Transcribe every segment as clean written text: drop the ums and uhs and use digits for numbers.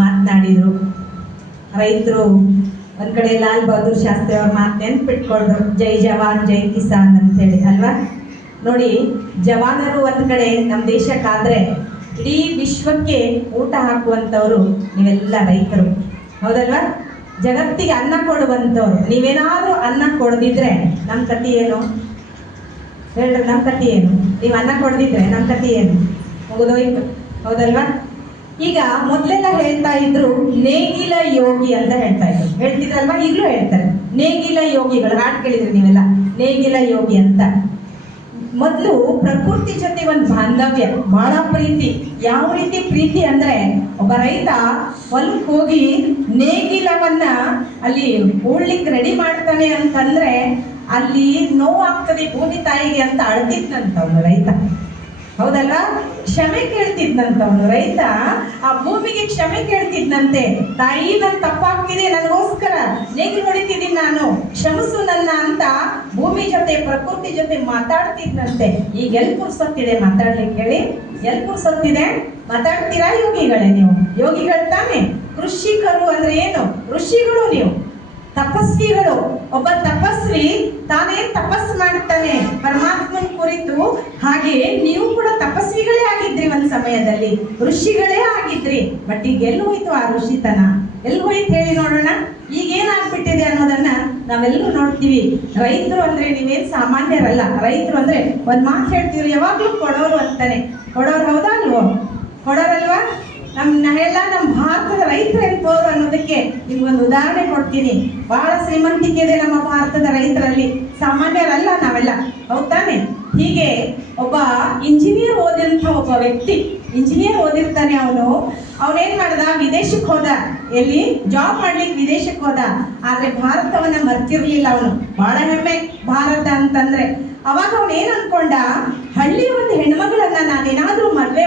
ಮಾತನಾಡಿದ್ರು. ರೈತರು ಒಂದ್ ಕಡೆ ಲಾಲ್ ಬಹದ್ದೂರ್ ಶಾಸ್ತ್ರಿ ಅವ್ರ ಮಾತು ನೆನ್ಪಿಟ್ಕೊಂಡ್ರು, ಜೈ ಜವಾನ್ ಜೈ ಕಿಸಾನ್ ಅಂತೇಳಿ ಅಲ್ವಾ. ನೋಡಿ, ಜವಾನರು ಒಂದ್ ಕಡೆ ನಮ್ಮ ದೇಶಕ್ಕಾದ್ರೆ ಇಡೀ ವಿಶ್ವಕ್ಕೆ ಊಟ ಹಾಕುವಂಥವ್ರು ನೀವೆಲ್ಲ ರೈತರು, ಹೌದಲ್ವಾ? ಜಗತ್ತಿಗೆ ಅನ್ನ ಕೊಡುವಂಥವ್ರು ನೀವೇನಾದ್ರೂ ಅನ್ನ ಕೊಡದಿದ್ರೆ ನಮ್ಮ ಕಥೆ ಏನು ಹೇಳ್ರಿ? ನಮ್ಮ ಕಥೆ ಏನು? ನೀವು ಅನ್ನ ಕೊಡದಿದ್ರೆ ನಮ್ಮ ಕಥೆ ಏನು? ಮುಗಿದೋಯ್ತು, ಹೌದಲ್ವಾ? ಈಗ ಮೊದಲೆಲ್ಲ ಹೇಳ್ತಾ ಇದ್ರು ನೇಗಿಲ ಯೋಗಿ ಅಂತ ಹೇಳ್ತಿದ್ರಲ್ವಾ? ಈಗಲೂ ಹೇಳ್ತಾರೆ ನೇಗಿಲ ಯೋಗಿಗಳು. ಹಾಡು ಕೇಳಿದ್ರಿ ನೀವೆಲ್ಲ, ನೇಗಿಲ ಯೋಗಿ ಅಂತ. ಮೊದಲು ಪ್ರಕೃತಿ ಜೊತೆ ಒಂದು ಬಾಂಧವ್ಯ, ಬಹಳ ಪ್ರೀತಿ. ಯಾವ ರೀತಿ ಪ್ರೀತಿ ಅಂದ್ರೆ, ಒಬ್ಬ ರೈತ ಹೊಲಕ್ಕೆ ಹೋಗಿ ನೇಗಿಲವನ್ನ ಅಲ್ಲಿ ಹೂಳ್ಲಿಕ್ಕೆ ರೆಡಿ ಮಾಡ್ತಾನೆ ಅಂತಂದ್ರೆ ಅಲ್ಲಿ ನೋವಾಗ್ತದೆ ಭೂಮಿ ತಾಯಿಗೆ ಅಂತ ಅಳ್ತಿದ್ನಂತವನು ರೈತ, ಹೌದಲ್ವಾ? ಕ್ಷಮೆ ಕೇಳ್ತಿದ್ನಂತವನು ರೈತ, ಆ ಭೂಮಿಗೆ ಕ್ಷಮೆ ಕೇಳ್ತಿದ್ನಂತೆ. ತಾಯಿ, ನನ್ ತಪ್ಪಾಗ್ತಿದೆ, ನನಗೋಸ್ಕರ ನೇಗಿಲು ಹೊಡಿತಿದ್ದೀನಿ, ನಾನು ಕ್ಷಮಿಸು ನನ್ನ ಅಂತ ಭೂಮಿ ಜೊತೆ ಪ್ರಕೃತಿ ಜೊತೆ ಮಾತಾಡ್ತಿದ್ನಂತೆ. ಈಗ ಎಲ್ಲಿ ಪುರ್ಸೊತ್ತಿದೆ ಮಾತಾಡ್ಲಿಕ್ಕೆ ಹೇಳಿ? ಎಲ್ಲಿ ಪುರ್ಸೊತ್ತಿದೆ? ಮಾತಾಡ್ತೀರಾ ಯೋಗಿಗಳೇ? ನೀವು ಯೋಗಿಗಳು ತಾನೆ. ಕೃಷಿಕರು ಅಂದ್ರೆ ಏನು? ಋಷಿಗಳು ನೀವು, ತಪಸ್ವಿಗಳು. ಒಬ್ಬ ತಪಸ್ವಿ ತಾನೇನ್ ತಪಸ್ ಮಾಡ್ತಾನೆ ಪರಮಾತ್ಮನ ಕುರಿತು, ಹಾಗೆ ನೀವು ಕೂಡ ತಪಸ್ವಿಗಳೇ ಆಗಿದ್ರಿ ಒಂದ್ ಸಮಯದಲ್ಲಿ, ಋಷಿಗಳೇ ಆಗಿದ್ರಿ. ಬಟ್ ಈಗ ಎಲ್ಲಿ ಹೋಯ್ತು ಆ ಋಷಿತನ? ಎಲ್ಲಿ ಹೋಯ್ತು ಹೇಳಿ ನೋಡೋಣ. ಈಗ ಏನಾಗ್ಬಿಟ್ಟಿದೆ ಅನ್ನೋದನ್ನ ನಾವೆಲ್ಲರೂ ನೋಡ್ತೀವಿ. ರೈತರು ಅಂದ್ರೆ ನೀವೇನ್ ಸಾಮಾನ್ಯರಲ್ಲ. ರೈತರು ಅಂದ್ರೆ ಒಂದ್ ಮಾತು ಹೇಳ್ತೀವಿ, ಯಾವಾಗ್ಲೂ ಕೊಡೋರು ಅಂತಾನೆ. ಕೊಡೋರು ಹೌದಾ ಅಲ್ವೋ? ಕೊಡೋರಲ್ವಾ? ಎಲ್ಲ ನಮ್ಮ ಭಾರತದ ರೈತರು ಎಂತವ್ರು ಅನ್ನೋದಕ್ಕೆ ನಿಮ್ಗೊಂದು ಉದಾಹರಣೆ ಕೊಡ್ತೀನಿ. ಬಹಳ ಶ್ರೀಮಂತಿಕೆ ಇದೆ ನಮ್ಮ ಭಾರತದ ರೈತರಲ್ಲಿ, ಸಾಮಾನ್ಯರಲ್ಲ ನಾವೆಲ್ಲ, ಹೌದಾನೆ? ಹೀಗೆ ಒಬ್ಬ ಇಂಜಿನಿಯರ್ ಓದಿದಂಥ ಒಬ್ಬ ವ್ಯಕ್ತಿ, ಇಂಜಿನಿಯರ್ ಓದಿರ್ತಾನೆ. ಅವನೇನ್ ಮಾಡ್ದ? ವಿದೇಶಕ್ಕೆ ಹೋದ. ಎಲ್ಲಿ ಜಾಬ್ ಮಾಡ್ಲಿಕ್ಕೆ ವಿದೇಶಕ್ಕೆ ಹೋದ. ಆದ್ರೆ ಭಾರತವನ್ನ ಮರ್ತಿರ್ಲಿಲ್ಲ ಅವನು. ಬಹಳ ಹೆಮ್ಮೆ ಭಾರತ ಅಂತಂದ್ರೆ. ಅವಾಗ ಅವನೇನ್ ಅನ್ಕೊಂಡ, ಹಳ್ಳಿ ಒಂದು ಹೆಣ್ಮಗಳನ್ನ ನಾನೇನಾದ್ರೂ ಮದ್ವೆ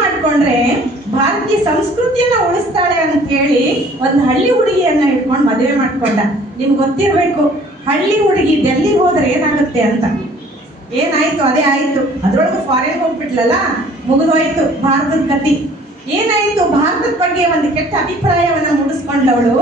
ಮಾಡ್ಕೊಂಡ್ರೆ ಭಾರತೀಯ ಸಂಸ್ಕೃತಿಯನ್ನ ಉಳಿಸ್ತಾಳೆ ಅಂತ ಹೇಳಿ ಒಂದು ಹಳ್ಳಿ ಹುಡುಗಿಯನ್ನ ಇಟ್ಕೊಂಡು ಮದುವೆ ಮಾಡ್ಕೊಂಡ. ನಿಮ್ಗೆ ಗೊತ್ತಿರ್ಬೇಕು, ಹಳ್ಳಿ ಹುಡುಗಿ ಡೆಲ್ಲಿಗೆ ಹೋದ್ರೆ ಏನಾಗುತ್ತೆ ಅಂತ. ಏನಾಯ್ತು? ಅದೇ ಆಯ್ತು. ಅದ್ರೊಳಗೆ ಫಾರಿನ್ ಹೋಗ್ಬಿಟ್ಲಲ್ಲ, ಮುಗಿದೋಯ್ತು ಭಾರತದ ಕತಿ. ಏನಾಯ್ತು? ಭಾರತದ ಬಗ್ಗೆ ಒಂದು ಕೆಟ್ಟ ಅಭಿಪ್ರಾಯವನ್ನ ಮೂಡಿಸ್ಕೊಂಡವಳು.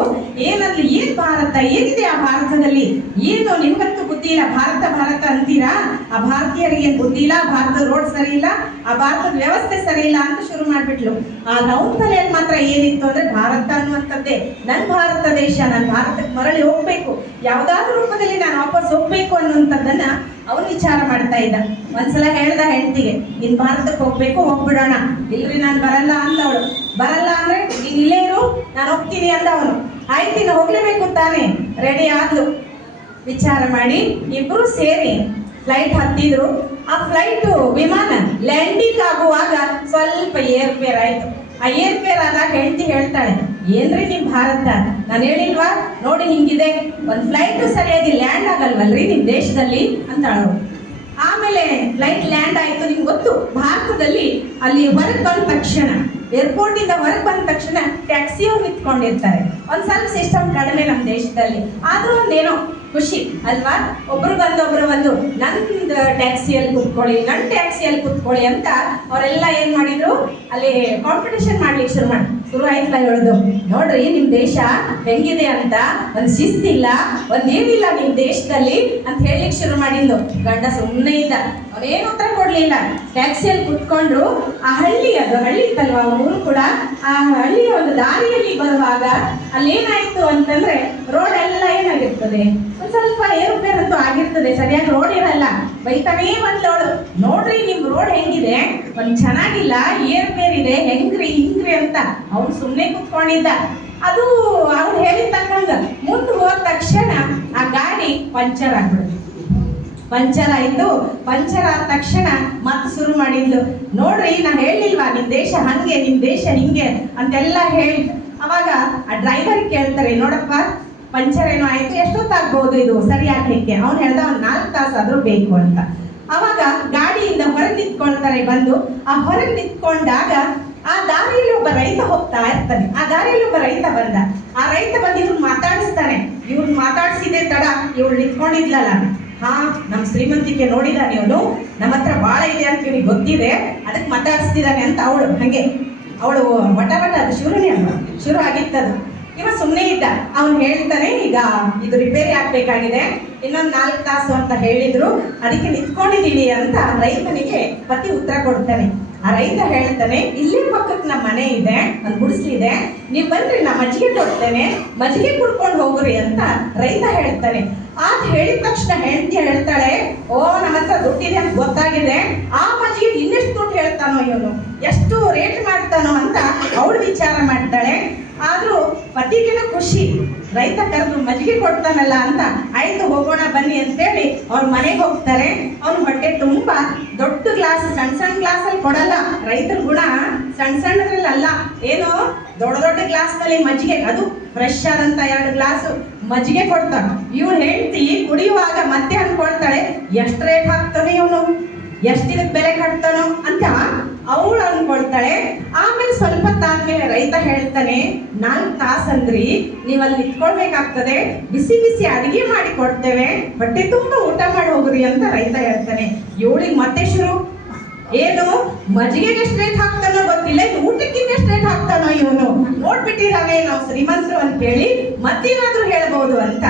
ಏನಂದ್ರೆ, ಏನ್ ಭಾರತ, ಏನಿದೆ ಆ ಭಾರತದಲ್ಲಿ? ಏನು ನಿಮ್ಗಂತೂ ಬುದ್ಧಿ ಇಲ್ಲ, ಭಾರತ ಭಾರತ ಅಂತೀರಾ? ಆ ಭಾರತೀಯರಿಗೆ ಏನ್ ಬುದ್ಧಿ ಇಲ್ಲ? ಭಾರತದ ರೋಡ್ ಸರಿ ಇಲ್ಲ, ಆ ಭಾರತದ ವ್ಯವಸ್ಥೆ ಸರಿ ಇಲ್ಲ ಅಂತ ಶುರು ಮಾಡ್ಬಿಟ್ಲು. ಆದ್ರೆ ಅವನ ತಲೆಯಲ್ಲಿ ಮಾತ್ರ ಏನಿತ್ತು ಅಂದ್ರೆ, ಭಾರತ ಅನ್ನುವಂಥದ್ದೇ ನನ್ನ ಭಾರತ ದೇಶ, ನಾನು ಭಾರತಕ್ಕೆ ಮರಳಿ ಹೋಗ್ಬೇಕು, ಯಾವ್ದಾದ್ರು ರೂಪದಲ್ಲಿ ನಾನು ವಾಪಸ್ ಹೋಗ್ಬೇಕು ಅನ್ನುವಂಥದ್ದನ್ನ ಅವನು ವಿಚಾರ ಮಾಡ್ತಾ ಇದ್ದ. ಒಂದ್ಸಲ ಹೇಳ್ದ ಹೆಂಡತಿಗೆ, ನೀನ್ ಭಾರತಕ್ಕೆ ಹೋಗ್ಬೇಕು, ಹೋಗ್ಬಿಡೋಣ. ಇಲ್ರಿ ನಾನು ಬರಲ್ಲ ಅಂದವಳು. ಬರಲ್ಲ ಅಂದ್ರೆ ನೀನ್ ಇಲ್ಲೇ ಇರು, ನಾನು ಹೋಗ್ತೀನಿ ಅಂದ ಅವನು. ಆಯ್ತು, ನೀನು ಹೋಗ್ಲೇಬೇಕು ತಾನೆ. ರೆಡಿ ಆದ್ಲು. ವಿಚಾರ ಮಾಡಿ ಇಬ್ರು ಸೇರಿ ಫ್ಲೈಟ್ ಹತ್ತಿದ್ರು. ಆ ಫ್ಲೈಟು ವಿಮಾನ ಲ್ಯಾಂಡಿಂಗ್ ಆಗುವಾಗ ಸ್ವಲ್ಪ ಏರ್ಪೇರ್ ಆಯ್ತು. ಆ ಏರ್ಪೇರ್ ಆದಾಗ ಹೆಂಡತಿ ಹೇಳ್ತಾಳೆ, ಏನ್ರಿ ನಿಮ್ ಭಾರತ, ನಾನು ಹೇಳಿಲ್ವಾ ನೋಡಿ ಹಿಂಗಿದೆ, ಒಂದ್ ಫ್ಲೈಟ್ ಸರಿಯಾಗಿ ಲ್ಯಾಂಡ್ ಆಗಲ್ವಲ್ರಿ ನಿಮ್ ದೇಶದಲ್ಲಿ ಅಂತಾಳು. ಆಮೇಲೆ ಫ್ಲೈಟ್ ಲ್ಯಾಂಡ್ ಆಯ್ತು. ನಿಮ್ಗೆ ಗೊತ್ತು, ಭಾರತದಲ್ಲಿ ಅಲ್ಲಿ ಹೊರಗೆ ಬಂದ ತಕ್ಷಣ, ಏರ್ಪೋರ್ಟ್ ಇಂದ ಹೊರಗೆ ಬಂದ ತಕ್ಷಣ ಟ್ಯಾಕ್ಸಿಯವ್ರು ನಿಂತ್ಕೊಂಡಿರ್ತಾರೆ. ಒಂದ್ ಸ್ವಲ್ಪ ಸಿಸ್ಟಮ್ ಕಡಿಮೆ ನಮ್ಮ ದೇಶದಲ್ಲಿ, ಆದ್ರೂ ಒಂದೇನೋ ಖುಷಿ ಅಲ್ವಾ? ಒಬ್ರು ಬಂದು ನಂದು ಟ್ಯಾಕ್ಸಿಯಲ್ಲಿ ಕುತ್ಕೊಳ್ಳಿ, ನನ್ನ ಟ್ಯಾಕ್ಸಿಯಲ್ಲಿ ಕುತ್ಕೊಳ್ಳಿ ಅಂತ ಅವರೆಲ್ಲ ಏನ್ ಮಾಡಿದ್ರು, ಅಲ್ಲಿ ಕಾಂಪಿಟೇಷನ್ ಮಾಡ್ಲಿಕ್ಕೆ ಶುರು ಆಯ್ತಲ್ಲ. ಹೇಳುದು, ನೋಡ್ರಿ ನಿಮ್ ದೇಶ ಹೆಂಗಿದೆ ಅಂತ, ಒಂದ್ ಶಿಸ್ತಿಲ್ಲ, ಒಂದೇನಿಲ್ಲ ನಿಮ್ ದೇಶದಲ್ಲಿ ಅಂತ ಹೇಳಲಿಕ್ಕೆ ಶುರು ಮಾಡಿದ್ಲು. ಗಂಡ ಸುಮ್ಮನೆ ಇದ್ದ, ಅವನೇನು ಉತ್ತರ ಕೊಡ್ಲಿಲ್ಲ. ಟ್ಯಾಕ್ಸಿಯಲ್ಲಿ ಕುತ್ಕೊಂಡ್ರು. ಆ ಹಳ್ಳಿ, ಅದು ಹಳ್ಳಿ ಇತ್ತಲ್ವಾ ಊರು ಕೂಡ, ಆ ಹಳ್ಳಿಯ ಒಂದು ದಾರಿಯಲ್ಲಿ ಬರುವಾಗ ಅಲ್ಲಿ ಏನಾಯ್ತು ಅಂತಂದ್ರೆ, ರೋಡ್ ಎಲ್ಲ ಏನಾಗಿರ್ತದೆ, ಒಂದ್ ಸ್ವಲ್ಪ ಏರುಪೇರು ಅಂತೂ ಆಗಿರ್ತದೆ, ಸರಿಯಾಗಿ ರೋಡ್ ಇರಲ್ಲ. ಬೈತಾನೇ ಬಂದವಳು, ನೋಡ್ರಿ ನಿಮ್ ರೋಡ್ ಹೆಂಗಿದೆ, ಒಂದ್ ಚೆನ್ನಾಗಿಲ್ಲ, ಏರುಪೇರಿದೆ, ಹೆಂಗ್ರಿ ಹಿಂಗ್ರಿ ಅಂತ. ಅವ್ನು ಸುಮ್ಮನೆ ಕುತ್ಕೊಂಡಿದ್ದ. ಅದು ಅವ್ರು ಹೇಳಿದ ತಕ್ಕಂಗ ಮುಂದೆ ಹೋದ ತಕ್ಷಣ ಆ ಗಾಡಿ ಪಂಚರ್ ಆಗ್ಬಿಡುತ್ತೆ. ಪಂಚರ್ ಆಯ್ತು. ಪಂಚರ್ ಆದ ತಕ್ಷಣ ಮತ್ತೆ ಶುರು ಮಾಡಿದ್ಲು, ನೋಡ್ರಿ ನಾನು ಹೇಳಿಲ್ವಾ ನಿಮ್ ದೇಶ ಹಂಗೆ, ನಿಮ್ ದೇಶ ಹಿಂಗೆ ಅಂತೆಲ್ಲ ಹೇಳಿ. ಅವಾಗ ಆ ಡ್ರೈವರ್ ಕೇಳ್ತಾರೆ, ನೋಡಪ್ಪ ಪಂಚರ್ ಏನೋ ಆಯ್ತು, ಎಷ್ಟೊತ್ತಾಗ್ಬೋದು ಇದು ಸರಿ ಆಗ್ಲಿಕ್ಕೆ? ಅವ್ನು ಹೇಳ್ದ, ಒಂದ್ 4 ತಾಸಾದ್ರೂ ಬೇಕು ಅಂತ. ಅವಾಗ ಗಾಡಿಯಿಂದ ಹೊರಗೆ ನಿಂತ್ಕೊಳ್ತಾರೆ ಬಂದು. ಆ ಹೊರಗೆ ನಿಂತ್ಕೊಂಡಾಗ ಆ ದಾರಿಯಲ್ಲಿ ಒಬ್ಬ ರೈತ ಹೋಗ್ತಾ ಇರ್ತಾನೆ. ಆ ದಾರಿಯಲ್ಲಿ ಒಬ್ಬ ರೈತ ಬಂದ. ಆ ರೈತ ಬಂದು ಇವ್ರು ಮಾತಾಡಿಸ್ತಾನೆ. ಇವ್ರು ಮಾತಾಡ್ಸಿದೆ ತಡ, ಇವ್ಳು ನಿಂತ್ಕೊಂಡಿದ್ಲಲ್ಲ, ಹಾ ನಮ್ ಶ್ರೀಮಂತಿಕೆ ನೋಡಿದಾನೆ ಇವನು, ನಮ್ಮ ಹತ್ರ ಬಾಳ ಇದೆ ಅಂತ ಇವ್ರಿಗೆ ಗೊತ್ತಿದೆ, ಅದಕ್ಕೆ ಮಾತಾಡಿಸ್ತಿದ್ದಾನೆ ಅಂತ ಅವಳು ಹಂಗೆ ಅವಳು ವಟ ಅದು ಶುರುನೇ ಅಲ್ಲ, ಶುರು ಆಗಿತ್ತದು. ಇವ ಸುಮ್ಮನೆ ಇದ್ದ. ಅವ್ನು ಹೇಳ್ತಾನೆ, ಈಗ ಇದು ರಿಪೇರಿ ಆಗ್ಬೇಕಾಗಿದೆ, ಇನ್ನೊಂದು 4 ತಾಸು ಅಂತ ಹೇಳಿದ್ರು, ಅದಕ್ಕೆ ನಿಂತ್ಕೊಂಡಿದೀವಿ ಅಂತ ರೈತನಿಗೆ ಪತಿ ಉತ್ತರ ಕೊಡ್ತಾನೆ. ಆ ರೈತ ಹೇಳ್ತಾನೆ, ಇಲ್ಲೇ ಪಕ್ಕಕ್ಕೆ ನಮ್ಮ ಮನೆ ಇದೆ, ಒಂದು ಗುಡಿಸ್ಲಿದೆ, ನೀವು ಬನ್ರಿ ನಾ ಮಜ್ಜಿಗೆ ಕೊಡ್ತೇನೆ, ಮಜ್ಜಿಗೆ ಕುಡ್ಕೊಂಡು ಹೋಗ್ರಿ ಅಂತ ರೈತ ಹೇಳ್ತಾನೆ. ಆತ ಹೇಳಿದ ತಕ್ಷಣ ಹೆಂಡತಿ ಹೇಳ್ತಾಳೆ, ಓ ನಮ್ಮ ಹತ್ರ ದುಡ್ಡಿದೆ ಅಂತ ಗೊತ್ತಾಗಿದೆ, ಆ ಮಜ್ಜಿಗೆ ಇನ್ನೆಷ್ಟು ದುಡ್ಡು ಹೇಳ್ತಾನೋ ಇವನು, ಎಷ್ಟು ರೇಟ್ ಮಾಡ್ತಾನೋ ಅಂತ ಅವಳು ವಿಚಾರ ಮಾಡ್ತಾಳೆ. ಆದ್ರೂ ಪತಿಗಿನ ಖುಷಿ, ರೈತ ಕರೆದು ಮಜ್ಜಿಗೆ ಕೊಡ್ತಾನಲ್ಲ ಅಂತ, ಆಯ್ತು ಹೋಗೋಣ ಬನ್ನಿ ಅಂತೇಳಿ ಅವ್ರ ಮನೆಗೆ ಹೋಗ್ತಾರೆ. ಅವ್ನು ಹೊಟ್ಟೆ ತುಂಬಾ ದೊಡ್ಡ ಗ್ಲಾಸ್, ಸಣ್ಣ ಗ್ಲಾಸಲ್ಲಿ ಕೊಡಲ್ಲ. ರೈತರ ಗುಣ ಸಣ್ಣದ್ರಲ್ಲಿ ಅಲ್ಲ, ಏನು ದೊಡ್ಡ ಗ್ಲಾಸ್ನಲ್ಲಿ ಮಜ್ಜಿಗೆ, ಅದು ಫ್ರೆಶ್ ಆದಂತ 2 ಗ್ಲಾಸು ಮಜ್ಜಿಗೆ ಕೊಡ್ತಾನ. ಇವಳು ಹೆಂಡತಿ ಕುಡಿಯುವಾಗ ಮತ್ತೆ ಅನ್ಕೊಳ್ತಾಳೆ, ಎಷ್ಟು ರೇಟ್ ಹಾಕ್ತಾನೆ ಇವನು, ಎಷ್ಟಿದಕ್ಕೆ ಬೆಲೆ ಕಟ್ತಾನೋ ಅಂತ ಅವಳು ಅನ್ಕೊಳ್ತಾಳೆ. ಆಮೇಲೆ ಸ್ವಲ್ಪ ಹೊತ್ತಾದ್ಮೇಲೆ ರೈತ ಹೇಳ್ತಾನೆ, 4 ತಾಸು ಅಂದ್ರಿ, ನೀವಲ್ಲಿ ನಿಂತ್ಕೊಳ್ಬೇಕಾಗ್ತದೆ, ಬಿಸಿ ಬಿಸಿ ಅಡಿಗೆ ಮಾಡಿ ಕೊಡ್ತೇವೆ, ಹೊಟ್ಟೆ ತುಂಬ ಊಟ ಮಾಡಿ ಹೋಗ್ರಿ ಅಂತ ರೈತ ಹೇಳ್ತಾನೆ. ಇವಳಿಗೆ ಮತ್ತೆ ಶುರು, ಏನು ಮಜ್ಜಿಗೆಗೆ ಎಷ್ಟು ರೇಟ್ ಹಾಕ್ತಾನೋ ಗೊತ್ತಿಲ್ಲ, ಊಟಕ್ಕಿಂತ ಎಷ್ಟು ರೇಟ್ ಹಾಕ್ತಾನೋ ಇವನು, ನೋಡ್ಬಿಟ್ಟಿರಾವೆ ನಾವು ಶ್ರೀಮಂತರು ಅಂತ ಹೇಳಿ ಮತ್ತೇನಾದ್ರೂ ಹೇಳ್ಬೋದು ಅಂತ.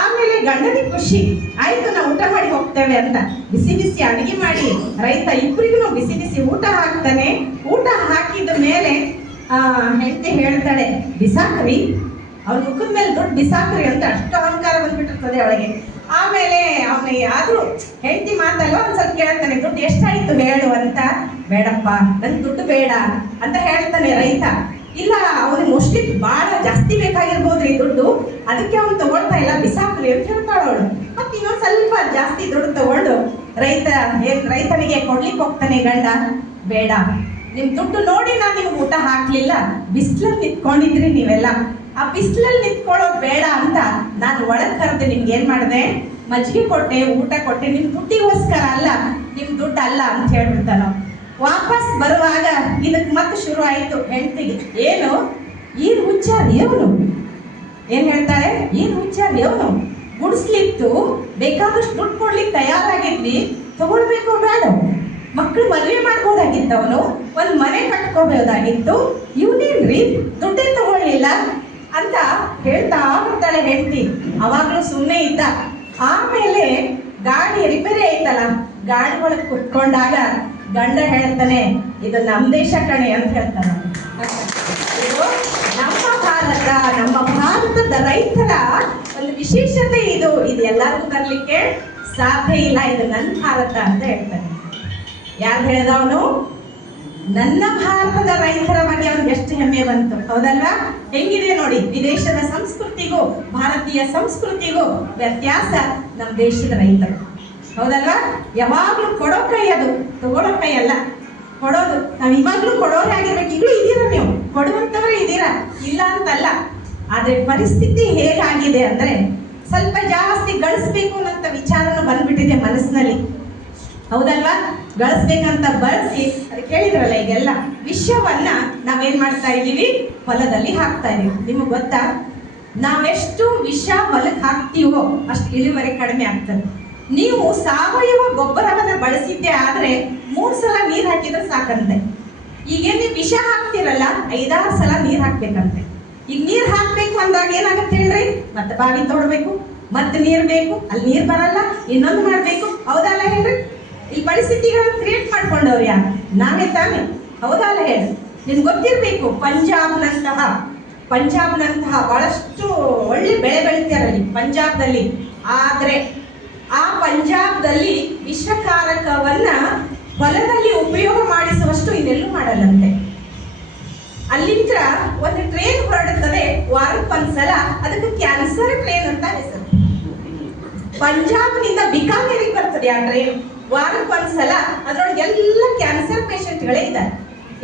ಆಮೇಲೆ ಗಂಡನಿಗೆ ಖುಷಿ, ಆಯ್ತು ನಾವು ಊಟ ಮಾಡಿ ಹೋಗ್ತೇವೆ ಅಂತ ಬಿಸಿ ಬಿಸಿ ಅಡಿಗೆ ಮಾಡಿ ರೈತ ಇಬ್ಬರಿಗೂ ಬಿಸಿ ಬಿಸಿ ಊಟ ಹಾಕ್ತಾನೆ. ಊಟ ಹಾಕಿದ ಮೇಲೆ ಹೆಂಡತಿ ಹೇಳ್ತಾಳೆ, ಬಿಸಾಕ್ರಿ, ಅವ್ರ ಮುಖದ ಮೇಲೆ ದುಡ್ಡು ಬಿಸಾಕ್ರಿ ಅಂತ ಅಷ್ಟು ಅಹಂಕಾರ ಬಂದ್ಬಿಟ್ಟಿರ್ತದೆ ಅವಳಿಗೆ. ಆಮೇಲೆ ಅವನಿಗೆ ಆದ್ರೂ ಹೆಂಡತಿ ಮಾತಲ್ವ, ಒಂದ್ ಸ್ವಲ್ಪ ಕೇಳ್ತಾನೆ, ದುಡ್ಡು ಎಷ್ಟಾಯ್ತು ಹೇಳು ಅಂತ. ಬೇಡಪ್ಪ ನನ್ ದುಡ್ಡು ಬೇಡ ಅಂತ ಹೇಳ್ತಾನೆ ರೈತ. ಇಲ್ಲ, ಅವನಿಗೆ ಮೋಸ್ಟ್ಲಿ ಬಹಳ ಜಾಸ್ತಿ ಬೇಕಾಗಿರ್ಬೋದ್ರಿ ದುಡ್ಡು, ಅದಕ್ಕೆ ಅವ್ನು ತಗೊಳ್ತಾ ಇಲ್ಲ, ಬಿಸಾಕ್ರಿ ಅಂತ ಹೇಳ್ತಾಳವಳು. ಮತ್ತೆ ಇನ್ನೊಂದ್ ಸ್ವಲ್ಪ ಜಾಸ್ತಿ ದುಡ್ಡು ತಗೊಂಡು ರೈತನಿಗೆ ಕೊಡ್ಲಿಕ್ಕೆ ಹೋಗ್ತಾನೆ ಗಂಡ. ಬೇಡ, ನಿಮ್ ದುಡ್ಡು ನೋಡಿ ನಾನು ನಿಮ್ಗೆ ಊಟ ಹಾಕ್ಲಿಲ್ಲ, ಬಿಸಿಲಲ್ಲಿ ನಿಂತ್ಕೊಂಡಿದ್ರಿ ನೀವೆಲ್ಲ, ಆ ಬಿಸಿಲಲ್ಲಿ ನಿಂತ್ಕೊಳ್ಳೋದು ಬೇಡ ಅಂತ ನಾನು ಒಳಗೆ ಕರೆದೆ, ನಿಮ್ಗೆ ಏನ್ ಮಾಡಿದೆ, ಮಜ್ಜಿಗೆ ಕೊಟ್ಟೆ, ಊಟ ಕೊಟ್ಟೆ, ನಿಮ್ ದುಡ್ಡಿಗೋಸ್ಕರ ಅಲ್ಲ, ನಿಮ್ ದುಡ್ಡು ಅಲ್ಲ ಅಂತ ಹೇಳ್ಬಿಡ್ತಾನ. ವಾಪಸ್ ಬರುವಾಗ ಇದಕ್ಕೆ ಮತ್ತೆ ಶುರು ಆಯ್ತು ಹೆಂಡತಿಗೆ, ಏನು ಏನ್ ಹುಚ್ಚಾರಿ ಅವನು, ಏನ್ ಹೇಳ್ತಾಳೆ, ಏನ್ ಹುಚ್ಚಾರಿ ಅವನು, ಗುಡಿಸ್ಲಿತ್ತು, ಬೇಕಾದಷ್ಟು ದುಡ್ಡು ಕೊಡ್ಲಿಕ್ಕೆ ತಯಾರಾಗಿದ್ವಿ, ತಗೊಳ್ಬೇಕು ಬೇಡ, ಮಕ್ಕಳು ಮದುವೆ ಮಾಡ್ಬೋದಾಗಿತ್ತು, ಅವನು ಒಂದ್ ಮನೆ ಕಟ್ಕೋಬಹುದಾಗಿತ್ತು, ಇವನೇನ್ರಿ ದುಡ್ಡೇ ತಗೊಳ್ಳಿಲ್ಲ ಅಂತ ಹೇಳ್ತಾ ಬರ್ತಾಳೆ ಹೆಂಡತಿ. ಅವಾಗ್ಲೂ ಸುಮ್ಮನೆ ಇದ್ದ. ಆಮೇಲೆ ಗಾಡಿ ರಿಪೇರಿ ಆಯ್ತಲ್ಲ, ಗಾಡಿ ಒಳಗೆ ಕುತ್ಕೊಂಡಾಗ ಗಂಡ ಹೇಳ್ತಾನೆ, ಇದು ನಮ್ಮ ದೇಶ ಕಣೆ ಅಂತ ಹೇಳ್ತಾನೆ. ಇದು ನಮ್ಮ ಭಾರತದ ರೈತರ ಒಂದು ವಿಶೇಷತೆ, ಇದು ಎಲ್ಲರಿಗೂ ತರ್ಲಿಕ್ಕೆ ಸಾಧ್ಯ ಇಲ್ಲ, ಇದು ನನ್ನ ಭಾರತ ಅಂತ ಹೇಳ್ತಾನೆ. ಯಾರು ಹೇಳ್ದವನು? ನನ್ನ ಭಾರತದ ರೈತರ ಬಗ್ಗೆ ಅವ್ನಿಗೆ ಎಷ್ಟು ಹೆಮ್ಮೆ ಬಂತು, ಹೌದಲ್ವಾ? ಹೆಂಗಿದೆ ನೋಡಿ, ವಿದೇಶದ ಸಂಸ್ಕೃತಿಗೂ ಭಾರತೀಯ ಸಂಸ್ಕೃತಿಗೂ ವ್ಯತ್ಯಾಸ ನಮ್ಮ ದೇಶದ ರೈತರು, ಹೌದಲ್ವಾ? ಯಾವಾಗ್ಲೂ ಕೊಡೋ ಕೈ, ಅದು ತಗೊಳ್ಳೋ ಕೈ ಅಲ್ಲ, ಕೊಡೋದು. ನಾವ್ ಇವಾಗ್ಲೂ ಕೊಡೋರೇ ಆಗಿರ್ಬೇಕು, ಈಗಲೂ ಇದ್ದೀರಾ, ನೀವು ಕೊಡುವಂತವರೇ ಇದ್ದೀರಾ, ಇಲ್ಲ ಅಂತಲ್ಲ. ಆದ್ರೆ ಪರಿಸ್ಥಿತಿ ಹೇಗಾಗಿದೆ ಅಂದ್ರೆ ಸ್ವಲ್ಪ ಜಾಸ್ತಿ ಗಳಿಸ್ಬೇಕು ಅನ್ನೋ ವಿಚಾರನೂ ಬಂದ್ಬಿಟ್ಟಿದೆ ಮನಸ್ಸಿನಲ್ಲಿ, ಹೌದಲ್ವಾ? ಗಳಿಸ್ಬೇಕಂತ ಬಳಸಿ, ಅದು ಕೇಳಿದ್ರಲ್ಲ, ಈಗೆಲ್ಲ ವಿಷವನ್ನ ನಾವೇನ್ ಮಾಡ್ತಾ ಇದ್ದೀವಿ, ಹೊಲದಲ್ಲಿ ಹಾಕ್ತಾ ಇದೀವಿ. ನಿಮಗೆ ಗೊತ್ತಾ, ನಾವೆಷ್ಟು ವಿಷ ಹೊಲಕ್ಕೆ ಹಾಕ್ತೀವೋ ಅಷ್ಟು ಇಳುವರಿ ಕಡಿಮೆ ಆಗ್ತದೆ. ನೀವು ಸಾವಯವ ಗೊಬ್ಬರವನ್ನ ಬಳಸಿದ್ದೆ ಆದ್ರೆ 3 ಸಲ ನೀರು ಹಾಕಿದ್ರೆ ಸಾಕಂತೆ. ಈಗ ನೀವು ವಿಷ ಹಾಕ್ತಿರಲ್ಲ, 5-6 ಸಲ ನೀರು ಹಾಕ್ಬೇಕಂತೆ. ಈಗ ನೀರು ಹಾಕ್ಬೇಕು ಅಂದಾಗ ಏನಾಗತ್ತೆ ಹೇಳ್ರಿ, ಮತ್ತೆ ಬಾವಿ ತೋಡ್ಬೇಕು, ಮತ್ತೆ ನೀರು ಬೇಕು, ಅಲ್ಲಿ ನೀರು ಬರಲ್ಲ, ಇನ್ನೊಂದು ಮಾಡ್ಬೇಕು, ಹೌದಲ್ಲ ಹೇಳ್ರಿ? ಈ ಪರಿಸ್ಥಿತಿಗಳನ್ನು ಕ್ರಿಯೇಟ್ ಮಾಡ್ಕೊಂಡವ್ರು ಯಾರು? ನಾವೇ ತಾನೆ, ಹೌದಲ್ಲ ಹೇಳಿ? ನಿಮ್ಗೆ ಗೊತ್ತಿರ್ಬೇಕು, ಪಂಜಾಬ್ನಂತಹ ಬಹಳಷ್ಟು ಒಳ್ಳೆ ಬೆಳೆ ಬೆಳಿತಾರಲ್ಲಿ ಪಂಜಾಬ್ದಲ್ಲಿ. ಆದ್ರೆ ಆ ಪಂಜಾಬ್ದಲ್ಲಿ ವಿಷಕಾರಕವನ್ನ ಹೊಲದಲ್ಲಿ ಉಪಯೋಗ ಮಾಡಿಸುವಷ್ಟು ಇನ್ನೆಲ್ಲೂ ಮಾಡಲ್ಲಂತೆ. ಅಲ್ಲಿಂದ ಒಂದು ಟ್ರೈನ್ ಹೊರಡುತ್ತದೆ ವಾರಕ್ಕೊಂದ್ಸಲ, ಅದಕ್ಕೆ ಕ್ಯಾನ್ಸರ್ ಟ್ರೈನ್ ಅಂತ ಹೆಸರು. ಪಂಜಾಬ್ನಿಂದ ಬಿಕಾನೇರಿಗೆ ಬರ್ತದೆ ಆ ಟ್ರೈನ್, ವಾರಕ್ಕೊಂದ್ಸಲ. ಅದ್ರೊಳಗೆ ಎಲ್ಲ ಕ್ಯಾನ್ಸರ್ ಪೇಷಂಟ್ಗಳೇ ಇದ್ದಾರೆ.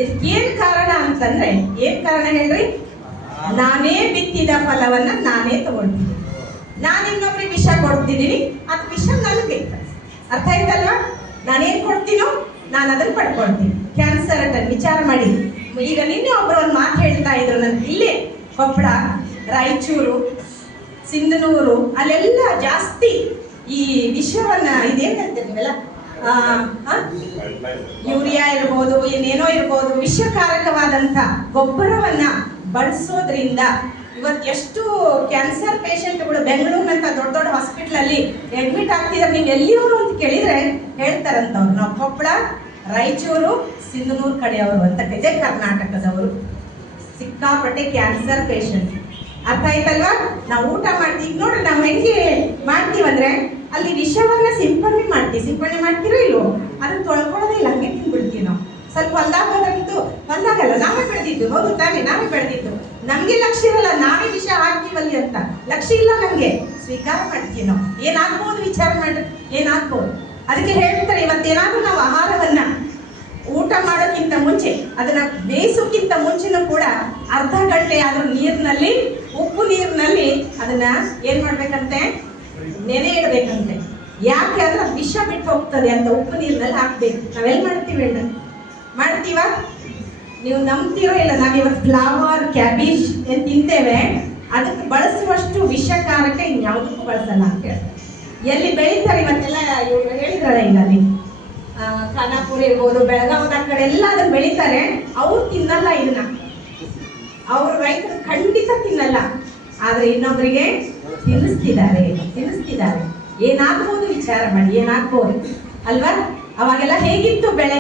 ಇದಕ್ಕೆ ಏನ್ ಕಾರಣ ಅಂತಂದ್ರೆ, ಏನ್ ಕಾರಣ ಹೇಳ್ರಿ? ನಾನೇ ಬಿತ್ತಿದ ಫಲವನ್ನ ನಾನೇ ತಗೊಳ್ತೀನಿ, ನಾನು ಇನ್ನೊಬ್ರಿಗೆ ವಿಷ ಕೊಡ್ತಿದ್ದೀನಿ, ಅದು ವಿಷ ನನಗೆ ಅರ್ಥ ಆಯ್ತಲ್ವಾ? ನಾನೇನ್ ಕೊಡ್ತೀನೋ ನಾನು ಅದನ್ನ ಪಡ್ಕೊಳ್ತೀನಿ. ಕ್ಯಾನ್ಸರ್ ಅಂತ ವಿಚಾರ ಮಾಡಿ. ಈಗ ನಿನ್ನೆ ಒಬ್ರು ಒಂದು ಮಾತು ಹೇಳ್ತಾ ಇದ್ರು, ನನ್ಗೆ ಇಲ್ಲೇ ಕೊಪ್ಪಳ, ರಾಯಚೂರು, ಸಿಂಧನೂರು ಅಲ್ಲೆಲ್ಲ ಜಾಸ್ತಿ ಈ ವಿಷವನ್ನ, ಇದೇನ್ ಹೇಳ್ತೀರಿ ನೀವೆಲ್ಲ, ಯೂರಿಯಾ ಇರ್ಬೋದು, ಇನ್ನೇನೋ ಇರ್ಬೋದು, ವಿಷಕಾರಕವಾದಂಥ ಗೊಬ್ಬರವನ್ನ ಬಳಸೋದ್ರಿಂದ ಇವತ್ತು ಎಷ್ಟು ಕ್ಯಾನ್ಸರ್ ಪೇಷಂಟ್ಗಳು ಬೆಂಗಳೂರಿನಂತ ದೊಡ್ಡ ದೊಡ್ಡ ಹಾಸ್ಪಿಟಲ್ ಅಲ್ಲಿ ಅಡ್ಮಿಟ್ ಆಗ್ತಿದ್ದಾರೆ. ನೀವು ಎಲ್ಲಿಯವರು ಅಂತ ಕೇಳಿದ್ರೆ ಹೇಳ್ತಾರಂತವ್ರು, ನಾವು ಕೊಪ್ಪಳ, ರಾಯಚೂರು, ಸಿಂಧನೂರು ಕಡೆಯವರು ಅಂತ, ಇದೇ ಕರ್ನಾಟಕದವರು. ಸಿಕ್ಕಾಪಟ್ಟೆ ಕ್ಯಾನ್ಸರ್ ಪೇಷಂಟ್. ಅರ್ಥ ಆಯ್ತಲ್ವಾ? ನಾವು ಊಟ ಮಾಡ್ತೀವಿ ನೋಡ್ರಿ, ನಾವು ಹೆಂಗೆ ಮಾಡ್ತೀವಂದ್ರೆ ಅಲ್ಲಿ ವಿಷವನ್ನ ಸಿಂಪಡಣೆ ಮಾಡ್ತೀರೋ ಇಲ್ವೋ, ಅದನ್ನ ತೊಳ್ಕೊಳ್ಳೋದೇ ಇಲ್ಲ, ಹಂಗೆ ತಿಂದ್ಬಿಡ್ತೀವಿ ನಾವು. ಸ್ವಲ್ಪ ಹೊಲ್ದಾಗಲ್ಲ, ನಾವೇ ಬೆಳೆದಿದ್ದು, ಹೌದು ತಾನೇ, ನಾವೇ ಬೆಳೆದಿದ್ದು, ನಮ್ಗೆ ಲಕ್ಷ್ಯ ಇರಲ್ಲ, ನಾವೇ ವಿಷ ಹಾಕ್ತೀವಲ್ಲಿ ಅಂತ ಲಕ್ಷ್ಯ ಇಲ್ಲ ನಮ್ಗೆ, ಸ್ವೀಕಾರ ಮಾಡ್ತೀವಿ ನಾವು. ಏನಾಗ್ಬೋದು ವಿಚಾರ ಮಾಡ್ರಿ, ಏನಾಗ್ಬೋದು. ಅದಕ್ಕೆ ಹೇಳ್ತಾರೆ, ಇವತ್ತೇನಾದ್ರೂ ನಾವು ಆಹಾರವನ್ನ ಊಟ ಮಾಡೋಕ್ಕಿಂತ ಮುಂಚೆ, ಅದನ್ನ ಬೇಯಿಸೋಕ್ಕಿಂತ ಮುಂಚೆನೂ ಕೂಡ ಅರ್ಧ ಗಂಟೆ ಆದ್ರೂ ನೀರಿನಲ್ಲಿ, ಉಪ್ಪು ನೀರಿನಲ್ಲಿ ಅದನ್ನ ಏನ್ ಮಾಡ್ಬೇಕಂತೆ, ನೆನೆ ಇಡ್ಬೇಕಂತೆ. ಯಾಕೆ ಅಂದ್ರೆ ವಿಷ ಬಿಟ್ಟು ಹೋಗ್ತದೆ ಅಂತ ಉಪ್ಪು ನೀರಿನಲ್ಲಿ ಹಾಕ್ಬೇಕು. ನಾವೆಲ್ಲ ಮಾಡ್ತೀವಿ ಹೇಳ, ಮಾಡ್ತೀವ? ನೀವು ನಂಬ್ತೀರೋ ಇಲ್ಲ, ನಾವಿವತ್ತು ಫ್ಲವರ್, ಕ್ಯಾಬೇಜ್ ಏನ್ ತಿಂತೇವೆ, ಅದಕ್ಕೆ ಬಳಸುವಷ್ಟು ವಿಷಕಾರಕ ಇನ್ಯಾವುದಕ್ಕೂ ಬಳಸಲ್ಲ ಅಂತ ಹೇಳ್ತಾರೆ. ಎಲ್ಲಿ ಬೆಳೀತಾರೆ ಇವತ್ತೆಲ್ಲ ಇವ್ರು ಹೇಳಿದ್ರಲ್ಲ, ಈಗ ಅಲ್ಲಿ ಖಾನಾಪುರ ಇರ್ಬೋದು, ಬೆಳಗಾವದ ಕಡೆ ಎಲ್ಲ ಅದನ್ನ ಬೆಳೀತಾರೆ. ಅವ್ರು ತಿನ್ನಲ್ಲ ಇದನ್ನ, ಅವ್ರ ರೈತರು ಖಂಡಿತ ತಿನ್ನಲ್ಲ. ಆದ್ರೆ ಇನ್ನೊಬ್ಬರಿಗೆ ತಿನ್ನಿಸ್ತಿದ್ದಾರೆ. ಏನಾಗ್ಬೋದು ವಿಚಾರ ಮಾಡಿ, ಏನಾಗ್ಬೋದು ಅಲ್ವಾ? ಅವಾಗೆಲ್ಲ ಹೇಗಿತ್ತು ಬೆಳೆ?